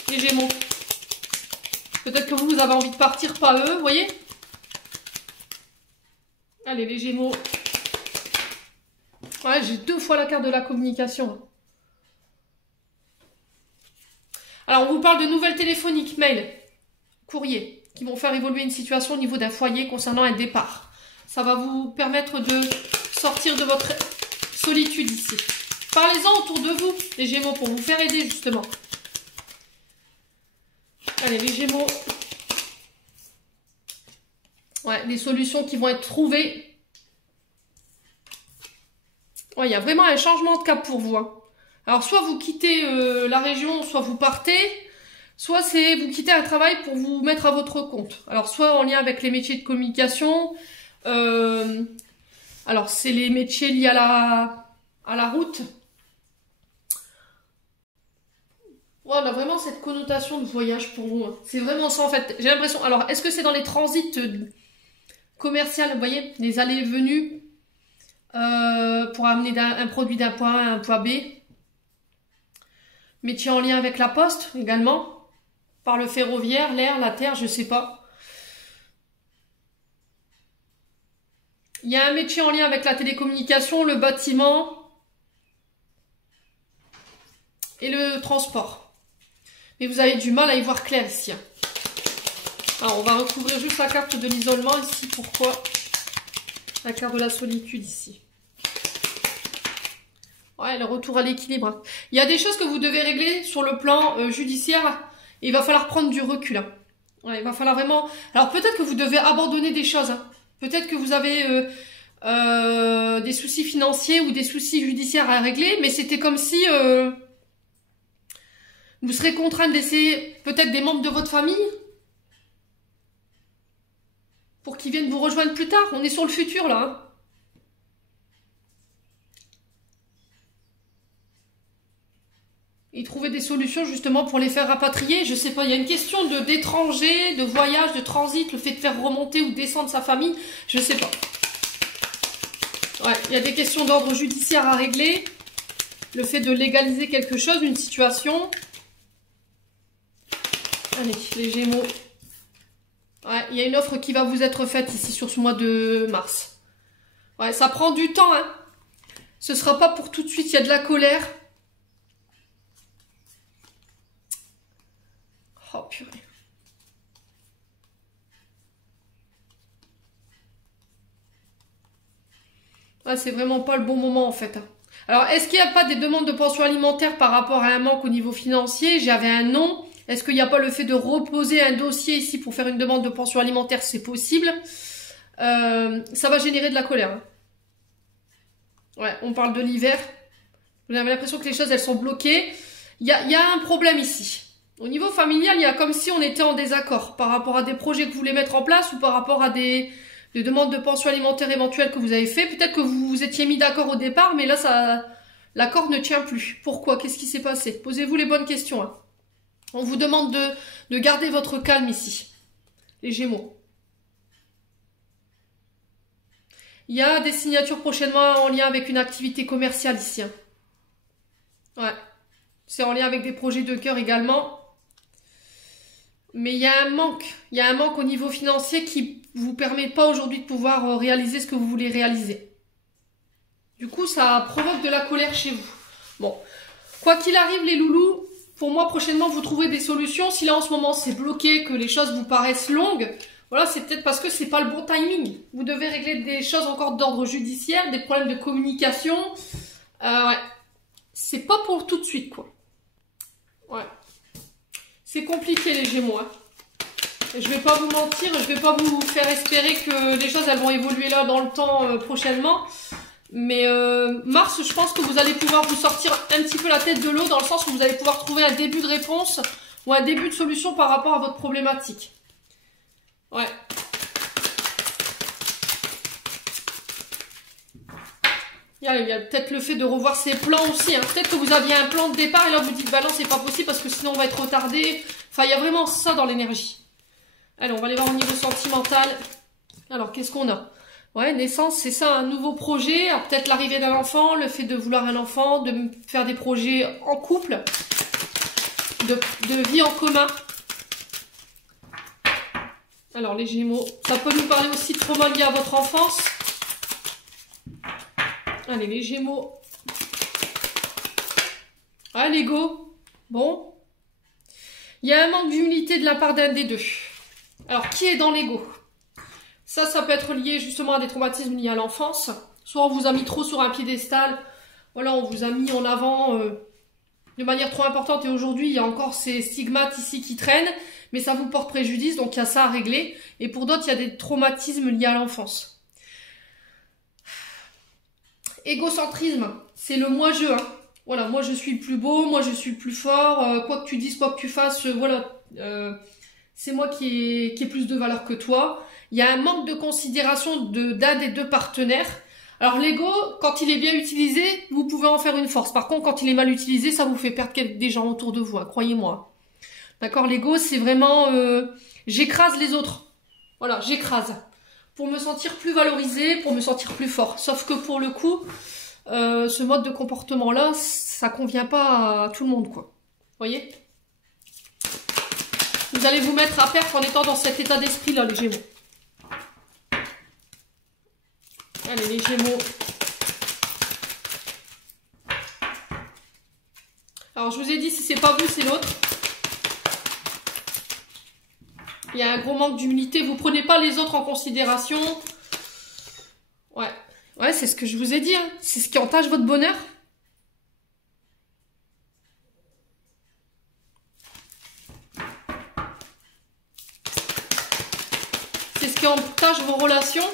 les Gémeaux. Peut-être que vous avez envie de partir, pas eux, vous voyez? Allez, les Gémeaux. Ouais, j'ai 2 fois la carte de la communication. Alors, on vous parle de nouvelles téléphoniques, mails, courriers, qui vont faire évoluer une situation au niveau d'un foyer concernant un départ. Ça va vous permettre de sortir de votre solitude ici. Parlez-en autour de vous, les Gémeaux, pour vous faire aider, justement. Allez, les Gémeaux. Ouais, des solutions qui vont être trouvées. Ouais, il y a vraiment un changement de cap pour vous. Hein. Alors, soit vous quittez la région, soit vous partez, soit c'est vous quittez un travail pour vous mettre à votre compte. Alors, soit en lien avec les métiers de communication. Alors, c'est les métiers liés à la route. Ouais, on a vraiment cette connotation de voyage pour vous. Hein. C'est vraiment ça, en fait. J'ai l'impression... Alors, est-ce que c'est dans les transits commerciaux, vous voyez, les allées et venues pour amener un produit d'un point A à un point B. Métier en lien avec la poste également, par le ferroviaire, l'air, la terre, je sais pas. Il y a un métier en lien avec la télécommunication, le bâtiment et le transport. Mais vous avez du mal à y voir clair ici. Alors on va recouvrir juste la carte de l'isolement ici. Pourquoi? La carte de la solitude ici. Ouais, le retour à l'équilibre. Il y a des choses que vous devez régler sur le plan judiciaire. Et il va falloir prendre du recul. Hein. Ouais, il va falloir vraiment... Alors peut-être que vous devez abandonner des choses. Hein. Peut-être que vous avez des soucis financiers ou des soucis judiciaires à régler, mais c'était comme si vous serez contraint de laisser peut-être des membres de votre famille pour qu'ils viennent vous rejoindre plus tard. On est sur le futur là. Hein. Et trouver des solutions justement pour les faire rapatrier. Je sais pas, il y a une question d'étranger, de voyage, de transit, le fait de faire remonter ou descendre sa famille, je sais pas. Ouais, il y a des questions d'ordre judiciaire à régler. Le fait de légaliser quelque chose, une situation. Allez, les Gémeaux. Ouais, il y a une offre qui va vous être faite ici sur ce mois de mars. Ouais, ça prend du temps, hein. Ce sera pas pour tout de suite, il y a de la colère. Oh purée. Ah, c'est vraiment pas le bon moment en fait. Alors, est-ce qu'il n'y a pas des demandes de pension alimentaire par rapport à un manque au niveau financier? J'avais un non. Est-ce qu'il n'y a pas le fait de reposer un dossier ici pour faire une demande de pension alimentaire? C'est possible. Ça va générer de la colère. Hein. Ouais, on parle de l'hiver. Vous avez l'impression que les choses, elles sont bloquées. Il y a un problème ici. Au niveau familial, il y a comme si on était en désaccord par rapport à des projets que vous voulez mettre en place ou par rapport à des demandes de pension alimentaire éventuelles que vous avez fait. Peut-être que vous vous étiez mis d'accord au départ, mais là, l'accord ne tient plus. Pourquoi? Qu'est-ce qui s'est passé? Posez-vous les bonnes questions. Hein. On vous demande de garder votre calme ici, les Gémeaux. Il y a des signatures prochainement en lien avec une activité commerciale ici. Hein. Ouais. C'est en lien avec des projets de cœur également. Mais il y a un manque. Il y a un manque au niveau financier qui vous permet pas aujourd'hui de pouvoir réaliser ce que vous voulez réaliser. Du coup, ça provoque de la colère chez vous. Bon. Quoi qu'il arrive, les loulous, pour moi, prochainement, vous trouverez des solutions. Si là, en ce moment, c'est bloqué, que les choses vous paraissent longues, voilà, c'est peut-être parce que c'est pas le bon timing. Vous devez régler des choses encore d'ordre judiciaire, des problèmes de communication. Ouais. C'est pas pour tout de suite, quoi. Ouais. C'est compliqué les Gémeaux. Hein. Je vais pas vous mentir, je vais pas vous faire espérer que les choses elles vont évoluer là dans le temps prochainement. Mais mars, je pense que vous allez pouvoir vous sortir un petit peu la tête de l'eau dans le sens où vous allez pouvoir trouver un début de réponse ou un début de solution par rapport à votre problématique. Ouais. Il y a peut-être le fait de revoir ses plans aussi. Hein. Peut-être que vous aviez un plan de départ et là vous dites bah non c'est pas possible parce que sinon on va être retardé. Enfin il y a vraiment ça dans l'énergie. Allez on va aller voir au niveau sentimental. Alors qu'est-ce qu'on a? Ouais naissance c'est ça un nouveau projet. Peut-être l'arrivée d'un enfant, le fait de vouloir un enfant, de faire des projets en couple, de vie en commun. Alors les Gémeaux, ça peut nous parler aussi de trauma lié à votre enfance. Allez, les Gémeaux. Ah, l'ego. Bon. Il y a un manque d'humilité de la part d'un des deux. Alors, qui est dans l'ego? Ça peut être lié justement à des traumatismes liés à l'enfance. Soit on vous a mis trop sur un piédestal. Voilà, on vous a mis en avant de manière trop importante. Et aujourd'hui, il y a encore ces stigmates ici qui traînent. Mais ça vous porte préjudice, donc il y a ça à régler. Et pour d'autres, il y a des traumatismes liés à l'enfance. Égocentrisme, c'est le moi-je. Hein. Voilà, moi je suis le plus beau, moi je suis le plus fort, quoi que tu dises, quoi que tu fasses, voilà, c'est moi qui ai plus de valeur que toi. Il y a un manque de considération d'un des deux partenaires. Alors l'ego, quand il est bien utilisé, vous pouvez en faire une force. Par contre, quand il est mal utilisé, ça vous fait perdre des gens autour de vous, hein, croyez-moi. D'accord, l'ego, c'est vraiment, j'écrase les autres. Voilà, j'écrase. Pour me sentir plus valorisé, pour me sentir plus fort. Sauf que pour le coup, ce mode de comportement-là, ça convient pas à tout le monde, quoi. Vous voyez? Vous allez vous mettre à perte en étant dans cet état d'esprit-là, les Gémeaux. Allez, les Gémeaux. Alors, je vous ai dit, si c'est pas vous, c'est l'autre. Il y a un gros manque d'humilité. Vous prenez pas les autres en considération. Ouais. Ouais, c'est ce que je vous ai dit. Hein. C'est ce qui entache votre bonheur. qui entache vos relations.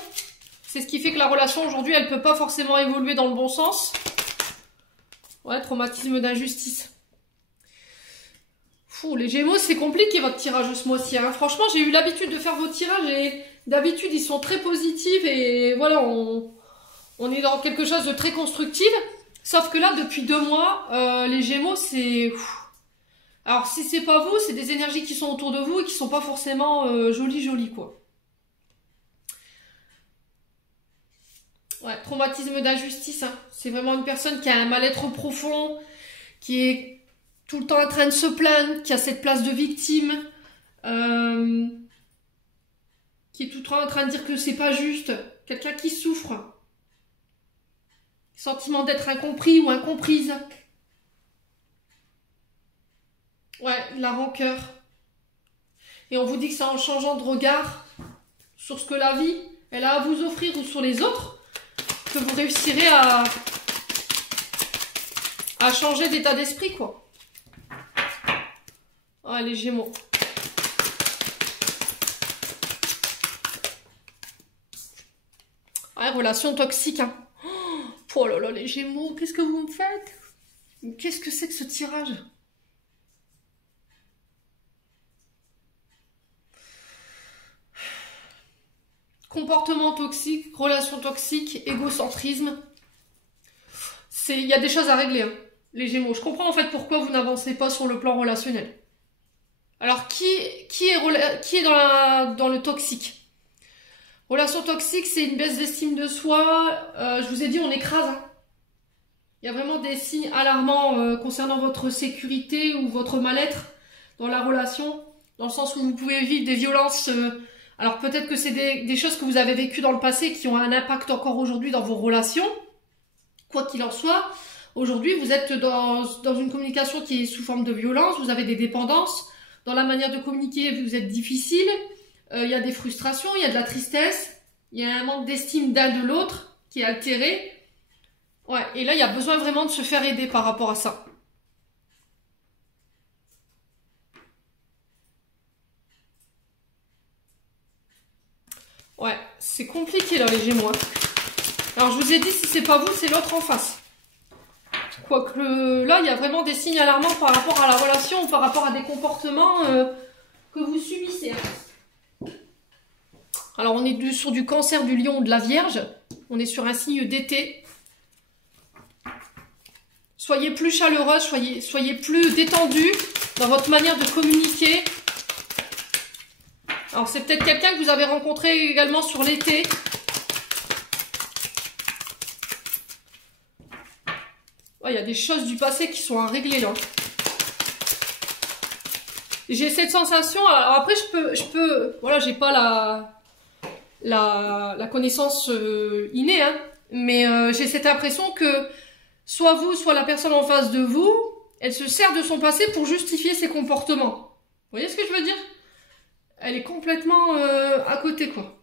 C'est ce qui fait que la relation aujourd'hui, elle peut pas forcément évoluer dans le bon sens. Ouais, traumatisme d'injustice. Fou, les Gémeaux, c'est compliqué votre tirage ce mois-ci. Hein. Franchement, j'ai eu l'habitude de faire vos tirages et d'habitude, ils sont très positifs et voilà, on est dans quelque chose de très constructif. Sauf que là, depuis 2 mois, les Gémeaux, c'est... Alors, si c'est pas vous, c'est des énergies qui sont autour de vous et qui sont pas forcément jolies, quoi. Ouais, traumatisme d'injustice, hein. C'est vraiment une personne qui a un mal-être profond, qui est tout le temps en train de se plaindre, qui a cette place de victime, qui est tout le temps en train de dire que c'est pas juste. Quelqu'un qui souffre. Sentiment d'être incompris ou incomprise. Ouais, la rancœur. Et on vous dit que c'est en changeant de regard sur ce que la vie, elle a à vous offrir ou sur les autres, que vous réussirez à changer d'état d'esprit, quoi. Ouais, les Gémeaux. Ouais, relation toxique, hein. Oh là là, les Gémeaux, qu'est-ce que vous me faites? Qu'est-ce que c'est que ce tirage? Comportement toxique, relation toxique, égocentrisme. Il y a des choses à régler, hein, les Gémeaux. Je comprends en fait pourquoi vous n'avancez pas sur le plan relationnel. Alors, qui est dans le toxique? Relation toxique, c'est une baisse d'estime de soi. Je vous ai dit, on écrase. Hein. Il y a vraiment des signes alarmants concernant votre sécurité ou votre mal-être dans la relation, dans le sens où vous pouvez vivre des violences. Alors peut-être que c'est des choses que vous avez vécues dans le passé qui ont un impact encore aujourd'hui dans vos relations. Quoi qu'il en soit, aujourd'hui vous êtes dans une communication qui est sous forme de violence, vous avez des dépendances. Dans la manière de communiquer, vous êtes difficile. Il y a des frustrations, il y a de la tristesse. Il y a un manque d'estime d'un de l'autre qui est altéré. Ouais, et là, il y a besoin vraiment de se faire aider par rapport à ça. Ouais, c'est compliqué là, les Gémeaux. Hein. Alors, je vous ai dit, si c'est pas vous, c'est l'autre en face. Quoique là, il y a vraiment des signes alarmants par rapport à la relation ou par rapport à des comportements que vous subissez. Alors, on est sur du Cancer, du Lion ou de la Vierge. On est sur un signe d'été. Soyez plus chaleureuse, soyez plus détendu dans votre manière de communiquer. Alors, c'est peut-être quelqu'un que vous avez rencontré également sur l'été. Il y a des choses du passé qui sont à régler, là. J'ai cette sensation... Alors après, je peux... Voilà, j'ai pas la connaissance innée, hein. Mais j'ai cette impression que soit vous, soit la personne en face de vous, elle se sert de son passé pour justifier ses comportements. Vous voyez ce que je veux dire? Elle est complètement à côté, quoi.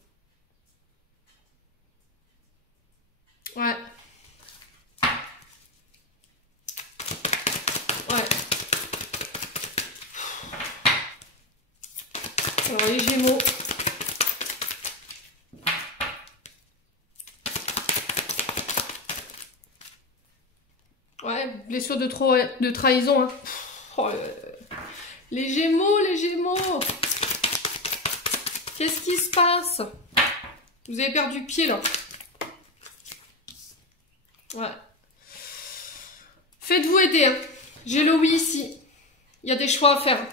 Ouais. Ouais. Alors, les Gémeaux. Ouais, blessure de trahison. Hein. Oh, les Gémeaux, les Gémeaux. Qu'est-ce qui se passe? Vous avez perdu pied, là. Ouais. Faites-vous aider. Hein. J'ai le oui ici. Il y a des choix à faire.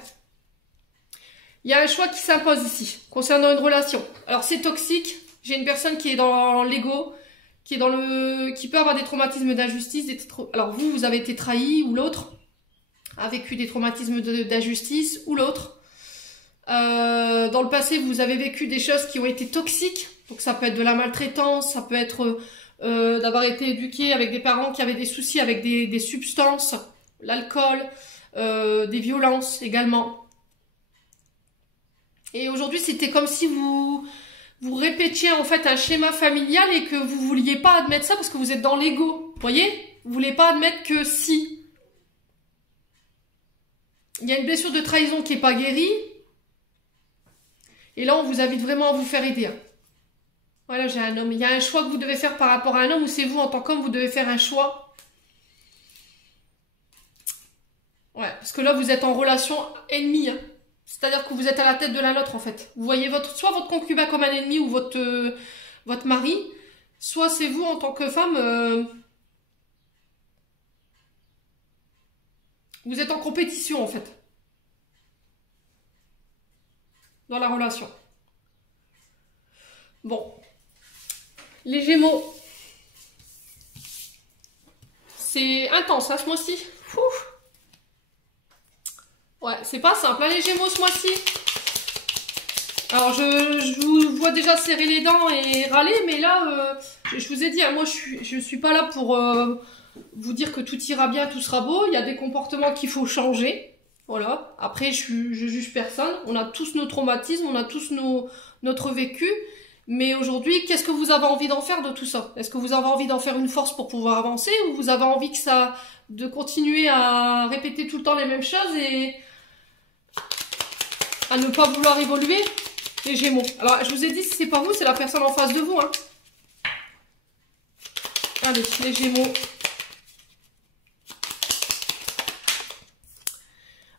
Il y a un choix qui s'impose ici, concernant une relation. Alors, c'est toxique. J'ai une personne qui est dans l'ego, qui peut avoir des traumatismes d'injustice. Alors, vous avez été trahi, ou l'autre a vécu des traumatismes d'injustice, ou l'autre. Dans le passé, vous avez vécu des choses qui ont été toxiques. Donc, ça peut être de la maltraitance, ça peut être d'avoir été éduqué avec des parents qui avaient des soucis avec des substances, l'alcool, des violences également. Et aujourd'hui, c'était comme si vous répétiez en fait un schéma familial et que vous vouliez pas admettre ça parce que vous êtes dans l'ego. Vous voyez? Vous voulez pas admettre que si. Il y a une blessure de trahison qui est pas guérie. Et là, on vous invite vraiment à vous faire aider. Voilà, j'ai un homme. Il y a un choix que vous devez faire par rapport à un homme ou c'est vous en tant qu'homme, vous devez faire un choix. Ouais, parce que là, vous êtes en relation ennemie. Hein. C'est-à-dire que vous êtes à la tête de l'un l'autre, en fait. Vous voyez soit votre concubin comme un ennemi ou votre mari, soit c'est vous en tant que femme. Vous êtes en compétition, en fait. Dans la relation. Bon. Les Gémeaux. C'est intense, hein, ce mois-ci. Ouais, c'est pas simple, hein, les Gémeaux, ce mois-ci. Alors, je vous vois déjà serrer les dents et râler, mais là, je vous ai dit, hein, moi, je suis pas là pour vous dire que tout ira bien, tout sera beau. Il y a des comportements qu'il faut changer. Voilà. Après, je juge personne. On a tous nos traumatismes, on a tous notre vécu. Mais aujourd'hui, qu'est-ce que vous avez envie d'en faire de tout ça? Est-ce que vous avez envie d'en faire une force pour pouvoir avancer ou vous avez envie de continuer à répéter tout le temps les mêmes choses et à ne pas vouloir évoluer, les Gémeaux? Alors, je vous ai dit, si c'est pas vous, c'est la personne en face de vous. Hein. Allez, les Gémeaux.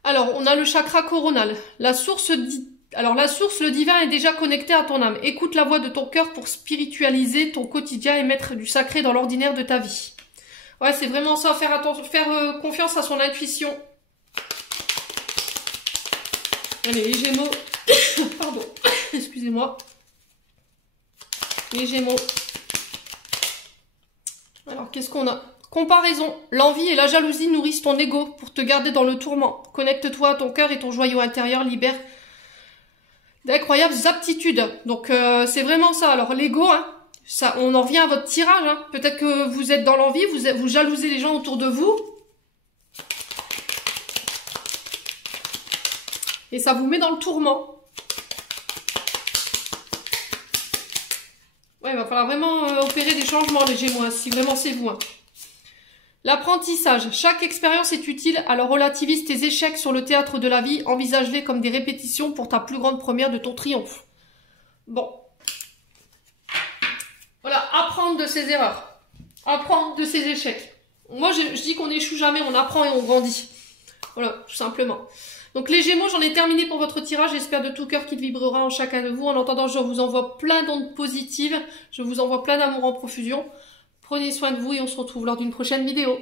Alors, on a le chakra coronal. Alors, la source, le divin est déjà connecté à ton âme. Écoute la voix de ton cœur pour spiritualiser ton quotidien et mettre du sacré dans l'ordinaire de ta vie. Ouais, c'est vraiment ça, faire confiance à son intuition. Allez, les Gémeaux. Pardon, excusez-moi. Les Gémeaux. Alors, qu'est-ce qu'on a? Comparaison. L'envie et la jalousie nourrissent ton ego pour te garder dans le tourment. Connecte-toi à ton cœur et ton joyau intérieur libère d'incroyables aptitudes. Donc, c'est vraiment ça. Alors, l'ego, hein, ça, on en revient à votre tirage. Hein. Peut-être que vous êtes dans l'envie, vous jalousez les gens autour de vous. Et ça vous met dans le tourment. Ouais, il va falloir vraiment opérer des changements, les Gémeaux, hein, si vraiment c'est vous. Hein. L'apprentissage. Chaque expérience est utile, alors relativise tes échecs sur le théâtre de la vie, envisage-les comme des répétitions pour ta plus grande première de ton triomphe. Bon. Voilà, apprendre de ses erreurs. Apprendre de ses échecs. Moi, je dis qu'on n'échoue jamais, on apprend et on grandit. Voilà, tout simplement. Donc les Gémeaux, j'en ai terminé pour votre tirage. J'espère de tout cœur qu'il vibrera en chacun de vous. En attendant, je vous envoie plein d'ondes positives. Je vous envoie plein d'amour en profusion. Prenez soin de vous et on se retrouve lors d'une prochaine vidéo.